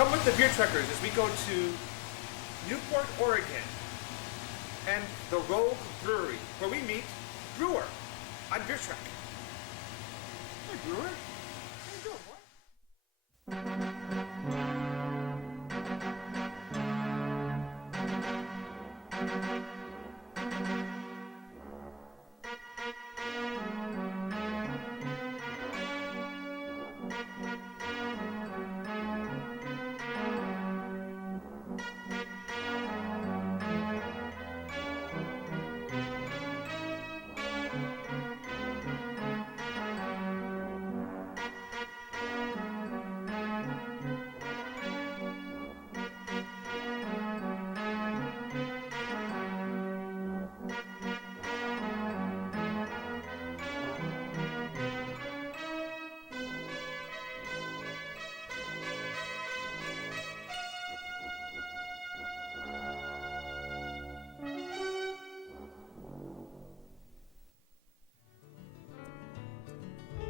Come with the beer truckers as we go to Newport, Oregon, and the Rogue Brewery, where we meet Brewer on Beer Trek. Hey, Brewer. How you doing, boy?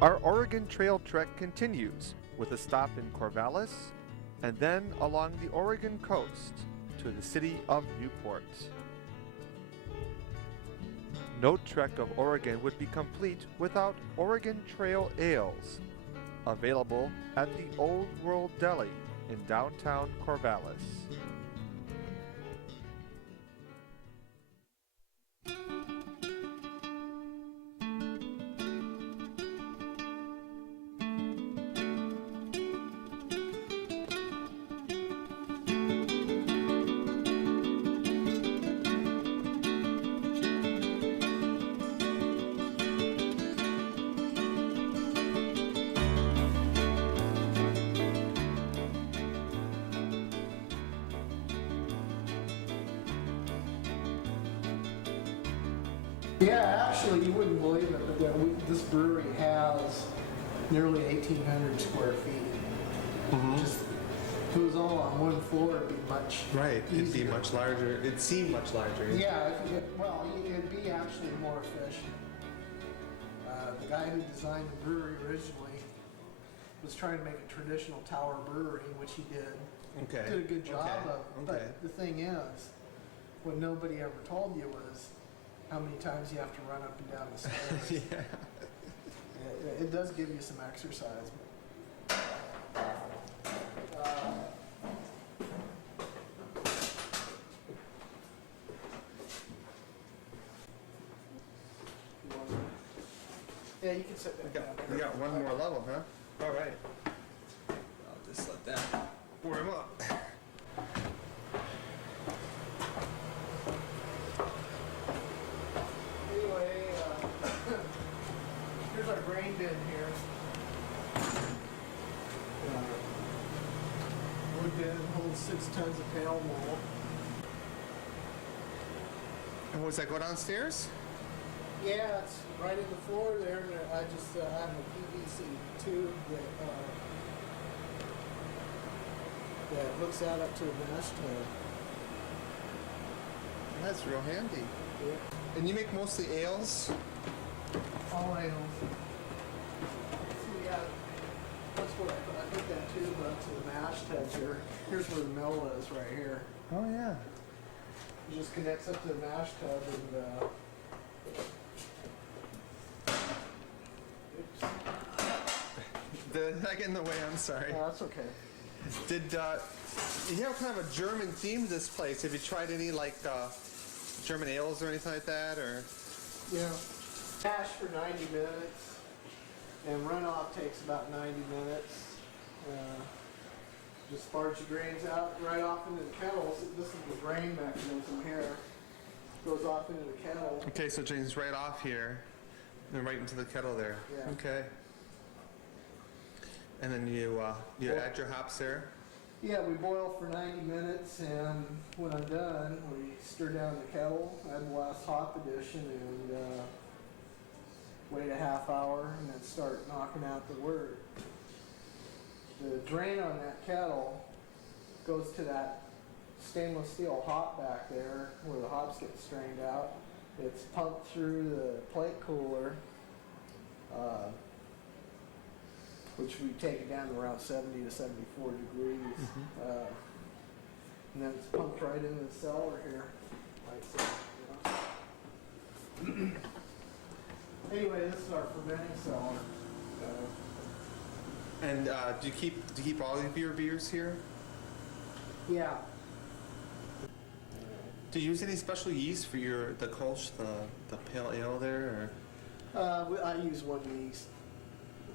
Our Oregon Trail trek continues with a stop in Corvallis and then along the Oregon coast to the city of Newport. No trek of Oregon would be complete without Oregon Trail Ales, available at the Old World Deli in downtown Corvallis. Yeah, actually, you wouldn't believe it, but this brewery has nearly 1,800 square feet. Just, if it was all on one floor, it'd be much Right, it'd be easier. much larger. It'd seem much larger. Yeah, well, it'd be actually more efficient. The guy who designed the brewery originally was trying to make a traditional tower brewery, which he did. Okay. Did a good job of. Okay. But the thing is, what nobody ever told you was how many times you have to run up and down the stairs. Yeah. It does give you some exercise. Yeah, you can sit there. We got one more level, huh? All right. I'll just let that warm up. Anyway, here's our grain bin here. Wood bin holds 6 tons of pale wool. And was that go downstairs? Yeah, it's right in the floor there. And I just have a PVC tube that hooks out up to the mash tub. That's real handy. Yeah. And you make mostly ales? All ales. So yeah, that's what I hook that tube up to the mash tub here. Here's where the mill is right here. Oh yeah. It just connects up to the mash tub and oops. Did I get in the way? I'm sorry. Oh, that's okay. Did you have kind of a German theme to this place? Have you tried any like German ales or anything like that, or? Yeah. Mash for 90 minutes, and runoff takes about 90 minutes. Just sparge the grains out right off into the kettle. So this is the grain mechanism here. Goes off into the kettle. Okay, so James, right off here, and right into the kettle there. Yeah. Okay. And then you add your hops there. Yeah, we boil for 90 minutes, and when I'm done, we stir down the kettle, add the last hop addition, and wait a half hour, and then start knocking out the wort. The drain on that kettle goes to that stainless steel hop back there where the hops get strained out. It's pumped through the plate cooler, which we take it down to around 70 to 74 degrees. And then it's pumped right into the cellar here. Like so, you know. Anyway, this is our fermenting cellar. And do you keep all of your beers here? Yeah. Do you use any special yeast for the Kolsch, the pale ale there, I use one yeast.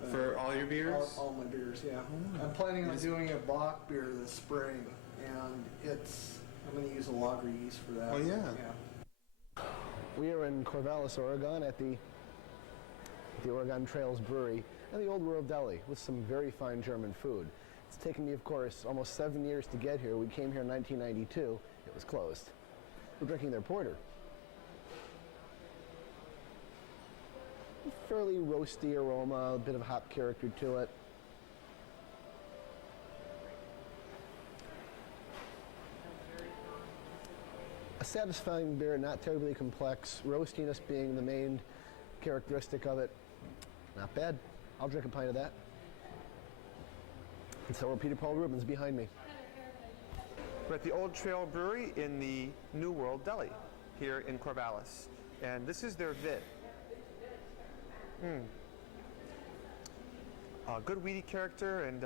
or for all your beers? All my beers, yeah. I'm planning on doing a Bach beer this spring, and I'm going to use a lager yeast for that. Oh yeah. We are in Corvallis, Oregon at the Oregon Trails Brewery and the Old World Deli with some very fine German food. It's taken me, of course, almost 7 years to get here. We came here in 1992. It was closed. We're drinking their porter. Fairly roasty aroma, a bit of hop character to it. A satisfying beer, not terribly complex, roastiness being the main characteristic of it. Not bad. I'll drink a pint of that. And so are Peter Paul Rubens behind me. We're at the Old Trail Brewery in the New World Deli here in Corvallis. And this is their Vit. Good weedy character and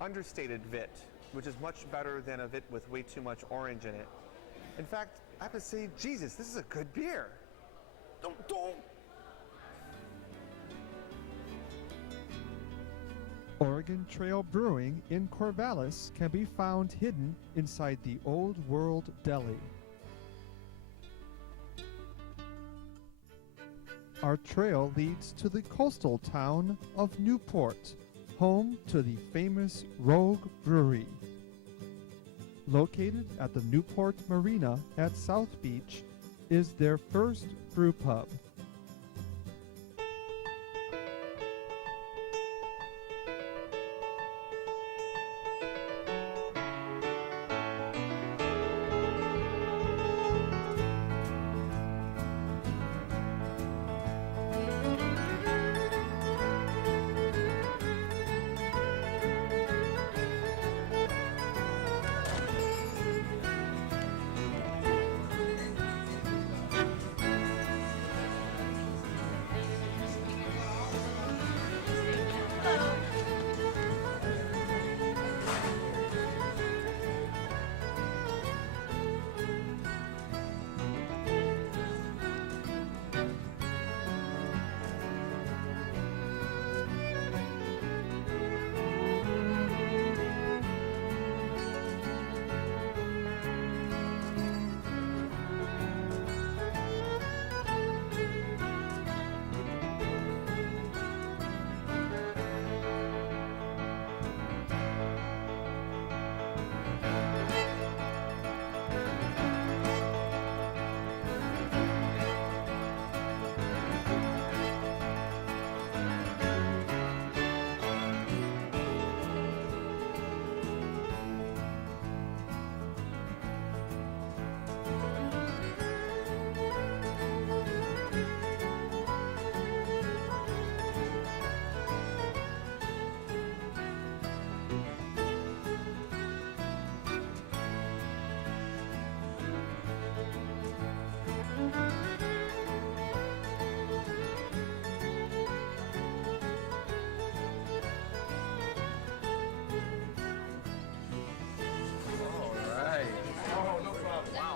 understated Vit, which is much better than a Vit with way too much orange in it. In fact, I have to say, Jesus, this is a good beer. Don't. Oregon Trail Brewing in Corvallis can be found hidden inside the Old World Deli. Our trail leads to the coastal town of Newport, home to the famous Rogue Brewery. Located at the Newport Marina at South Beach is their first brew pub.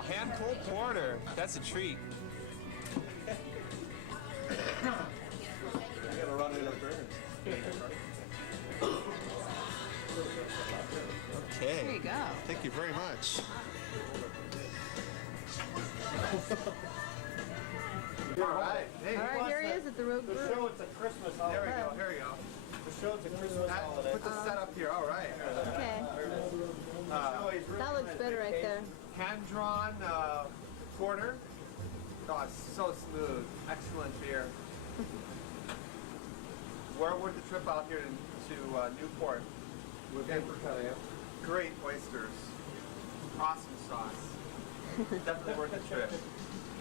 Hand-pulled porter. That's a treat. Okay. There you go. Thank you very much. All right. Hey, All right, here he is at the Rogue Brewery. show it's a Christmas holiday. Here we go. The show's a Christmas holiday. Put the setup here. All right. Okay. That looks better right there. Hand-drawn porter. Oh, it's so smooth. Excellent beer. Well worth the trip out here to Newport. With paper cutting. Great oysters. Awesome sauce. Definitely worth the trip.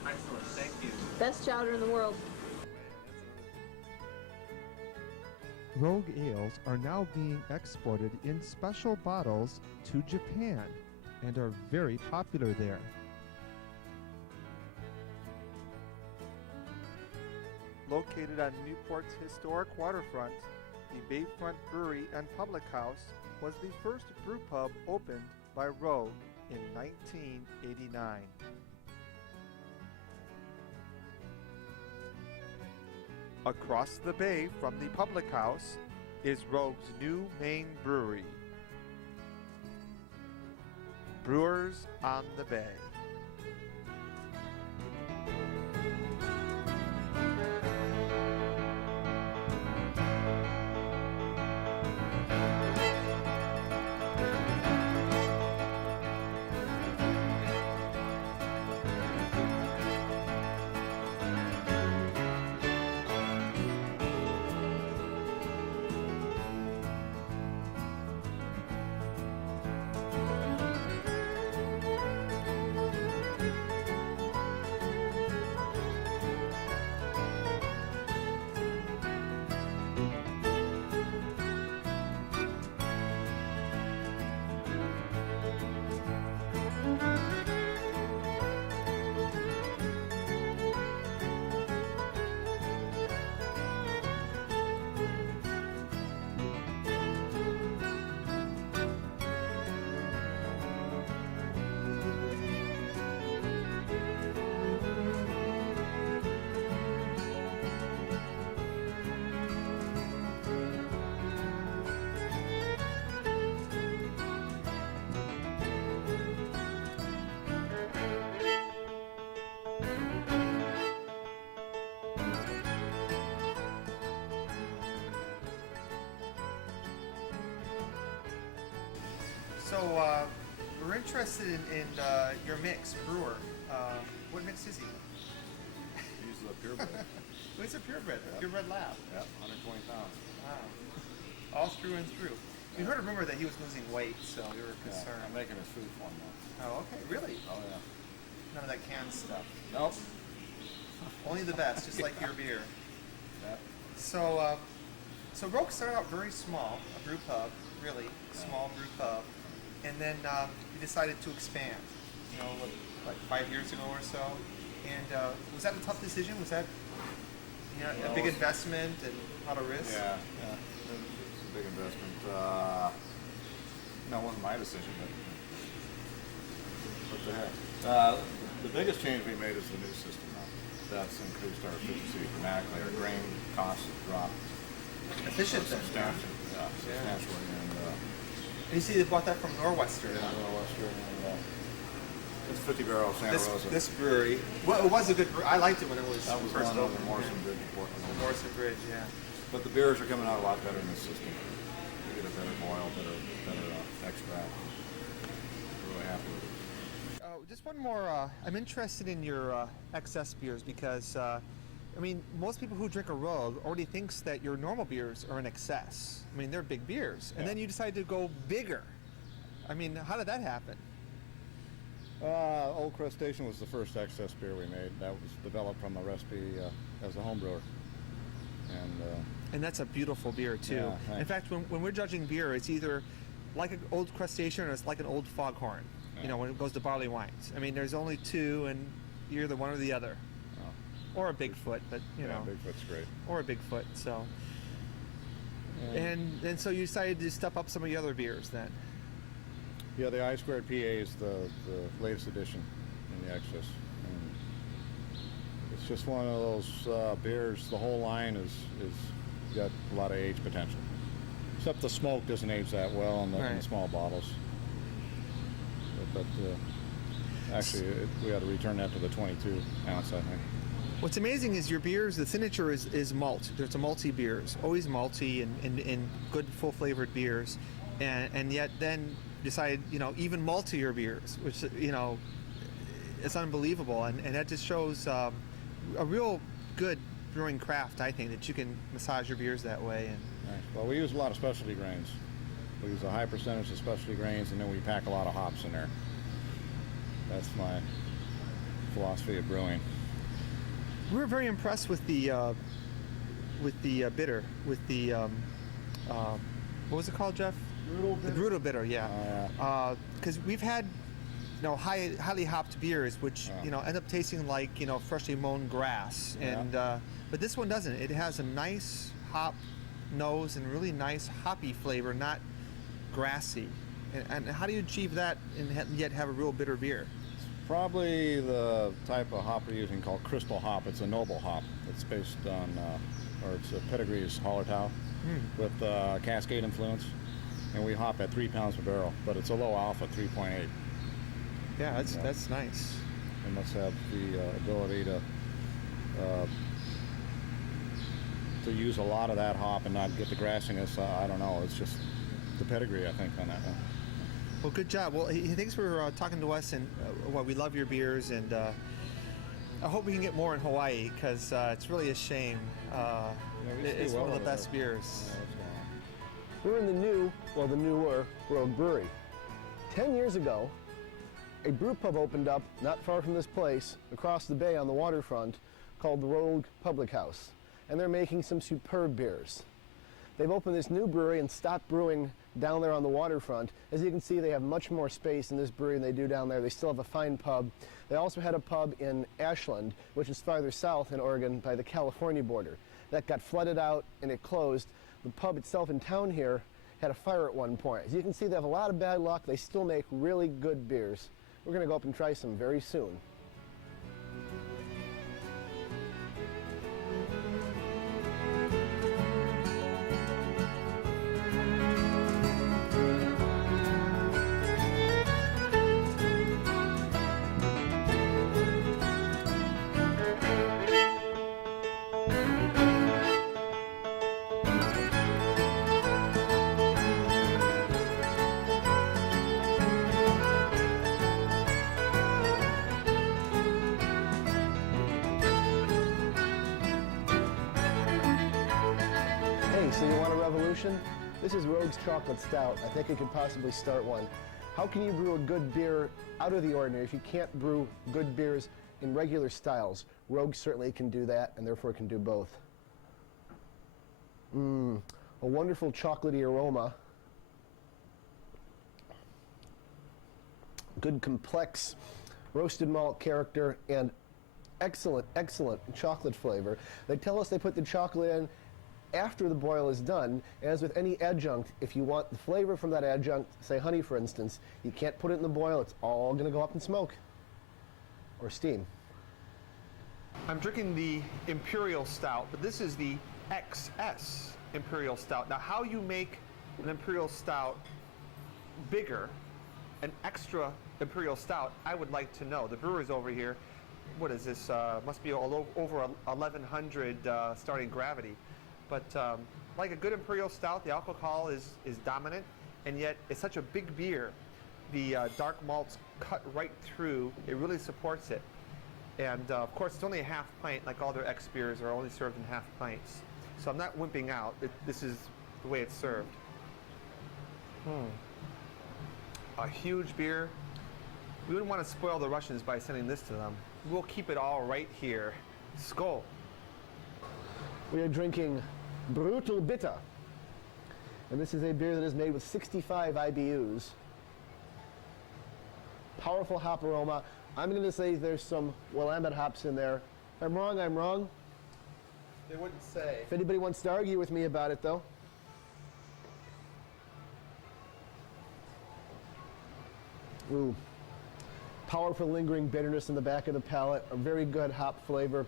Excellent. Thank you. Best chowder in the world. Rogue ales are now being exported in special bottles to Japan and are very popular there. Located on Newport's historic waterfront, the Bayfront Brewery and Public House was the first brew pub opened by Rogue in 1989. Across the bay from the Public House is Rogue's new main brewery, Brewers on the Bay. So we're interested in your mix, brewer. What mix is he? He's a purebred. It's a purebred, Yeah. purebred lab. Yep, 120 pounds. Wow. All through and through. We heard a rumor that he was losing weight, so we were Yeah, concerned. I'm making his food for him now. Oh, okay, really? Oh yeah. None of that canned stuff. Nope. Only the best, just like your beer. Yep. So Rogue started out very small, a brew pub, really small brew pub, and then we decided to expand. You know, like 5 years ago or so. And was that a tough decision? Was that a big investment and a lot of risk? Yeah, yeah. It's a big investment. No, it wasn't my decision, but what the heck. The biggest change we made is the new system now. That's increased our efficiency dramatically. Our grain costs have dropped Efficient then. substantially. Yeah, substantially. And you see they bought that from Norwestern. It's 50 barrel Santa Rosa. This brewery, well, it was a good brewery. I liked it when it was That was first one on opened. the Morrison Bridge in Portland. The Morrison Bridge, yeah. But the beers are coming out a lot better in this system. You get a better boil, better extract. Really happy with it. Just one more. I'm interested in your XS beers because, I mean, most people who drink a Rogue already thinks that your normal beers are in excess. I mean, they're big beers, and then you decide to go bigger. I mean, how did that happen? Old Crustacean was the first excess beer we made. That was developed from a recipe as a home brewer. And that's a beautiful beer too. Yeah, in thanks. fact, when we're judging beer, it's either like an old Crustacean or it's like an old Foghorn. You know, when it goes to barley wines. I mean, there's only two, and you're the one or the other. Or a Bigfoot, but you know. Bigfoot's great. Or a Bigfoot, so. And so you decided to step up some of the other beers then. Yeah, the I Squared PA is the latest edition in the excess. And it's just one of those beers. The whole line is got a lot of age potential. Except the smoke doesn't age that well in the small bottles. But actually, we ought to return that to the 22 ounce, I think. What's amazing is your beers, the signature is malt. There's a malty beers, always malty and good full flavored beers. And yet then decide, you know, even maltier beers, which, you know, it's unbelievable. And that just shows a real good brewing craft, I think, that you can massage your beers that way. And Well, we use a lot of specialty grains. We use a high percentage of specialty grains, and then we pack a lot of hops in there. That's my philosophy of brewing. we were very impressed with the bitter, with the what was it called, Jeff? The brutal bitter, yeah. Because we've had, highly hopped beers, which end up tasting like freshly mown grass, and but this one doesn't. It has a nice hop nose and really nice hoppy flavor, not grassy. And how do you achieve that and yet have a real bitter beer? Probably the type of hop we're using called crystal hop. It's a noble hop. It's based on, it's a Pedigree's Hallertau with Cascade influence. And we hop at 3 pounds per barrel, but it's a low alpha, 3.8. Yeah, that's nice. It must have the ability to use a lot of that hop and not get the grassiness. I don't know. It's just the pedigree, I think, on that one. Well, good job. Well, thanks for talking to us, and we love your beers, and I hope we can get more in Hawaii, because it's really a shame. It's one of the best beers. We're in the newer Rogue Brewery. 10 years ago, a brew pub opened up not far from this place, across the bay on the waterfront, called the Rogue Public House, and they're making some superb beers. They've opened this new brewery and stopped brewing down there on the waterfront. As you can see, they have much more space in this brewery than they do down there. They still have a fine pub. They also had a pub in Ashland, which is farther south in Oregon by the California border. That got flooded out and it closed. The pub itself in town here had a fire at one point. As you can see, they have a lot of bad luck. They still make really good beers. We're going to go up and try some very soon. So you want a revolution? This is Rogue's Chocolate Stout. I think it could possibly start one. How can you brew a good beer out of the ordinary if you can't brew good beers in regular styles? Rogue certainly can do that, and therefore can do both. A wonderful chocolatey aroma. Good complex roasted malt character and excellent chocolate flavor. They tell us they put the chocolate in after the boil is done. As with any adjunct, if you want the flavor from that adjunct, say honey for instance, you can't put it in the boil. It's all going to go up in smoke or steam. I'm drinking the Imperial Stout, but this is the XS Imperial Stout. Now, how you make an Imperial Stout bigger, an extra Imperial Stout, I would like to know. The brewer's over here. What is this? Must be all over 1,100 starting gravity. But like a good Imperial Stout, the alcohol is dominant, and yet it's such a big beer. The dark malts cut right through. It really supports it. And of course, it's only a half pint, like all their X beers are only served in half pints. So I'm not wimping out. This is the way it's served. A huge beer. We wouldn't want to spoil the Russians by sending this to them. We'll keep it all right here. Skol. We are drinking Brutal Bitter. And this is a beer that is made with 65 IBUs. Powerful hop aroma. I'm going to say there's some Willamette hops in there. If I'm wrong, I'm wrong. They wouldn't say. If anybody wants to argue with me about it, though. Ooh. Powerful lingering bitterness in the back of the palate. A very good hop flavor.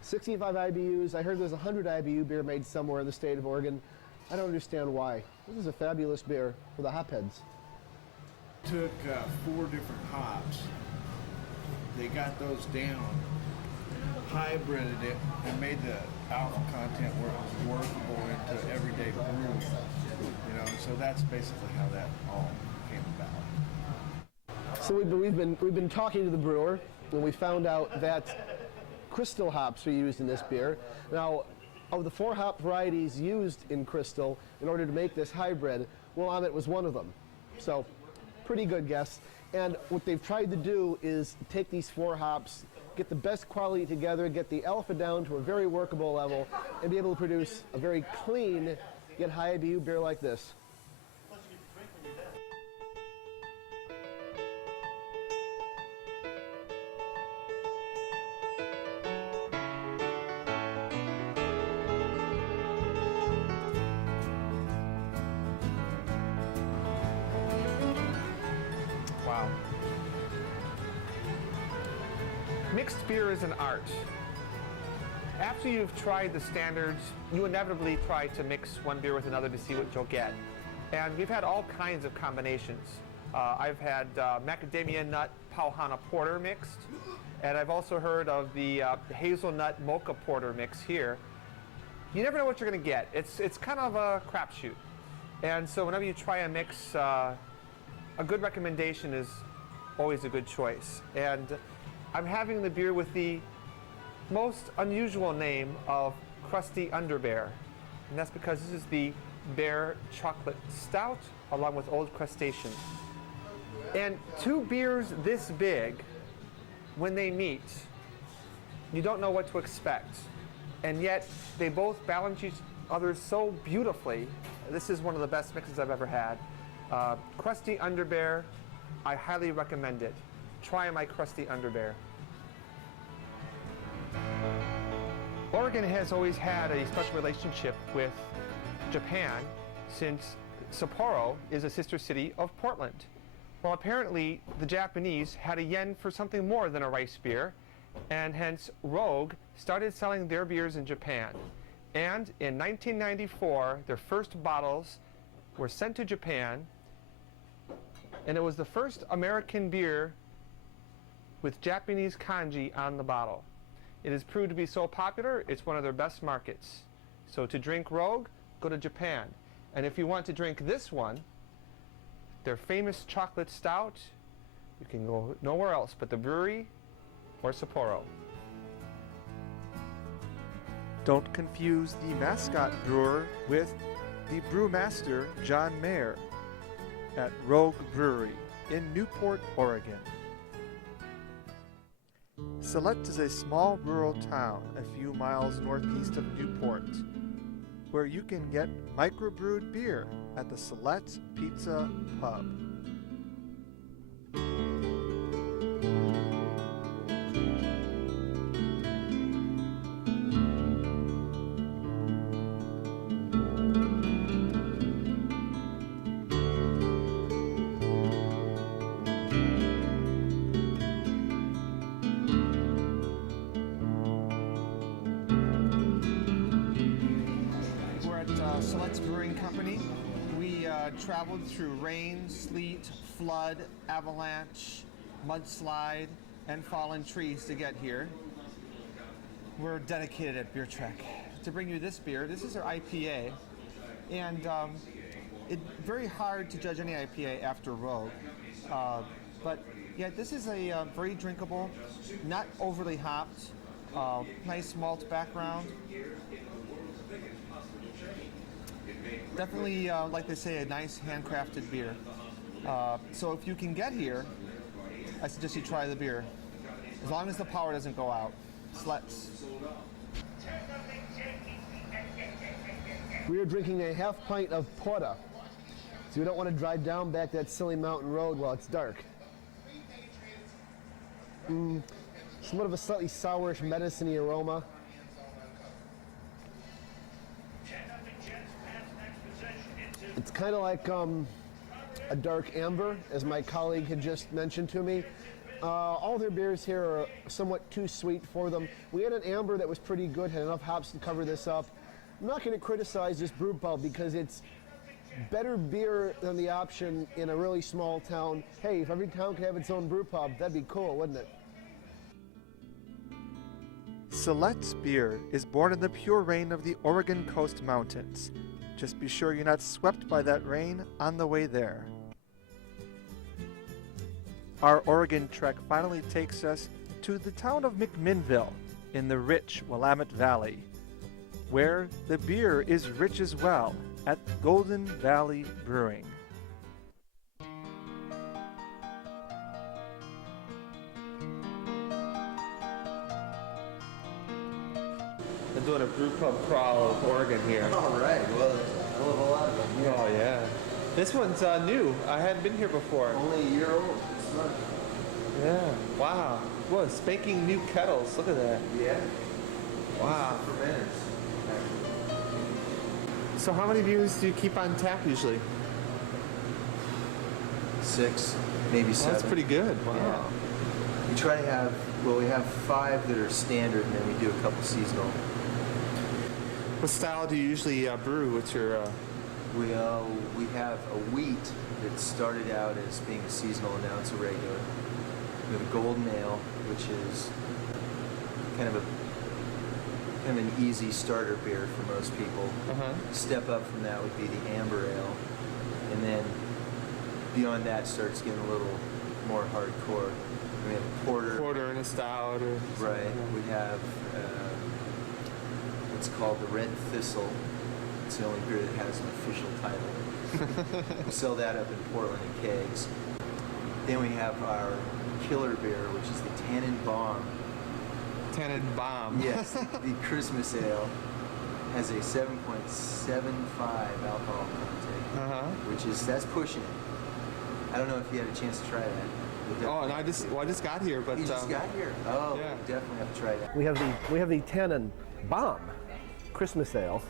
65 IBUs. I heard there's a 100 IBU beer made somewhere in the state of Oregon. I don't understand why. This is a fabulous beer for the hopheads. Took 4 different hops. They got those down, hybrided it, and made the alpha content where it was workable into everyday brew. You know, so that's basically how that all came about. So we've been talking to the brewer, and we found out that crystal hops are used in this beer. Now, of the 4 hop varieties used in crystal in order to make this hybrid, Willamette was one of them. So, pretty good guess. And what they've tried to do is take these 4 hops, get the best quality together, get the alpha down to a very workable level, and be able to produce a very clean, get high IBU beer like this. Wow. Mixed beer is an art. After you've tried the standards, you inevitably try to mix one beer with another to see what you'll get. And we've had all kinds of combinations. I've had macadamia nut Pauhana porter mixed, and I've also heard of the hazelnut mocha porter mix here. You never know what you're going to get. It's kind of a crapshoot. And so whenever you try a mix, a good recommendation is always a good choice. And I'm having the beer with the most unusual name of Crusty Underbear. And that's because this is the Bear Chocolate Stout along with Old Crustacean. And two beers this big, when they meet, you don't know what to expect. And yet they both balance each other so beautifully. This is one of the best mixes I've ever had. Crusty Underbear, I highly recommend it. Try my Crusty Underbear. Oregon has always had a special relationship with Japan since Sapporo is a sister city of Portland. Well, apparently the Japanese had a yen for something more than a rice beer, and hence Rogue started selling their beers in Japan. And in 1994, their first bottles were sent to Japan, and it was the first American beer with Japanese kanji on the bottle. It has proved to be so popular, it's one of their best markets. So to drink Rogue, go to Japan. And if you want to drink this one, their famous chocolate stout, you can go nowhere else but the brewery or Sapporo. Don't confuse the mascot brewer with the brewmaster John Mayer at Rogue Brewery in Newport, Oregon. Celette is a small rural town a few miles northeast of Newport, where you can get micro-brewed beer at the Celette Pizza Pub. Select's Brewing Company. We traveled through rain, sleet, flood, avalanche, mudslide, and fallen trees to get here. We're dedicated at Beer Trek to bring you this beer. This is our IPA, and it's very hard to judge any IPA after Rogue. But yeah, this is a very drinkable, not overly hopped, nice malt background. Definitely, like they say, a nice handcrafted beer. So if you can get here, I suggest you try the beer. As long as the power doesn't go out. Sluts. We are drinking a half pint of porter, so we don't want to drive down back that silly mountain road while it's dark. Somewhat of a slightly sourish, medicine-y aroma. It's kind of like a dark amber, as my colleague had just mentioned to me. All their beers here are somewhat too sweet for them. We had an amber that was pretty good, had enough hops to cover this up. I'm not going to criticize this brew pub because it's better beer than the option in a really small town. Hey, if every town could have its own brew pub, that'd be cool, wouldn't it? Select's beer is born in the pure rain of the Oregon Coast Mountains. Just be sure you're not swept by that rain on the way there. Our Oregon trek finally takes us to the town of McMinnville in the rich Willamette Valley, where the beer is rich as well at Golden Valley Brewing. They're doing a brew pub crawl of Oregon here. All right. Well, I love This one's new. I hadn't been here before. Only a year old. It's not. Yeah. Wow. Whoa, spanking new kettles. Look at that. Yeah. Wow. Fermenters. So how many beers do you keep on tap usually? 6, maybe 7. That's pretty good. Wow. Yeah. We try to have, well, we have 5 that are standard, and then we do a couple seasonal. What style do you usually brew? What's your... We have a wheat that started out as being a seasonal and now it's a regular. We have a golden ale, which is kind of an easy starter beer for most people. Step up from that would be the amber ale, and then beyond that starts getting a little more hardcore. We have a porter and a stout, or right. We have what's called the Red Thistle. It's the only beer that has an official title. We sell that up in Portland in kegs. Then we have our killer beer, which is the Tannenbaum. Tannenbaum. Yes, the Christmas ale has a 7.75 alcohol content, which is, that's pushing it. I don't know if you had a chance to try that. Oh, and I just got here, but you just got here. Oh, yeah. You definitely have to try that. We have the Tannenbaum Christmas ale.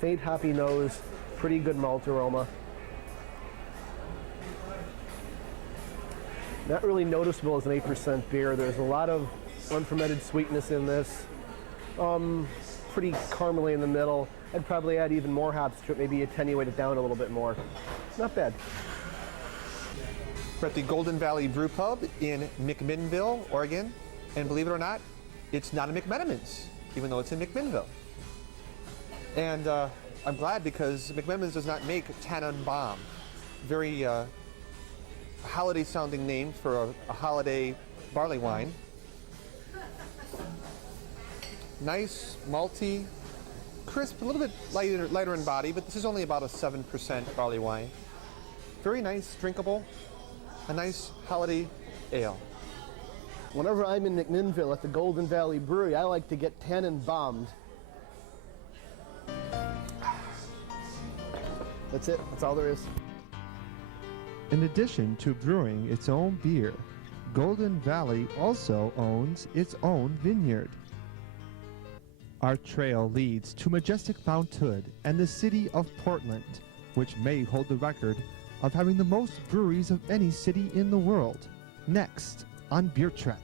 Faint hoppy nose, pretty good malt aroma. Not really noticeable as an 8% beer. There's a lot of unfermented sweetness in this. Pretty caramely in the middle. I'd probably add even more hops to it, maybe attenuate it down a little bit more. Not bad. We're at the Golden Valley Brew Pub in McMinnville, Oregon. And believe it or not, it's not a McMenamins, even though it's in McMinnville. And I'm glad because McMenamins does not make Tannenbaum. Very holiday-sounding name for a holiday barley wine. Nice, malty, crisp, a little bit lighter in body, but this is only about a 7% barley wine. Very nice, drinkable, a nice holiday ale. Whenever I'm in McMinnville at the Golden Valley Brewery, I like to get Tannenbaum'd. That's it. That's all there is. In addition to brewing its own beer, Golden Valley also owns its own vineyard. Our trail leads to majestic Mount Hood and the city of Portland, which may hold the record of having the most breweries of any city in the world. Next on Beer Trek.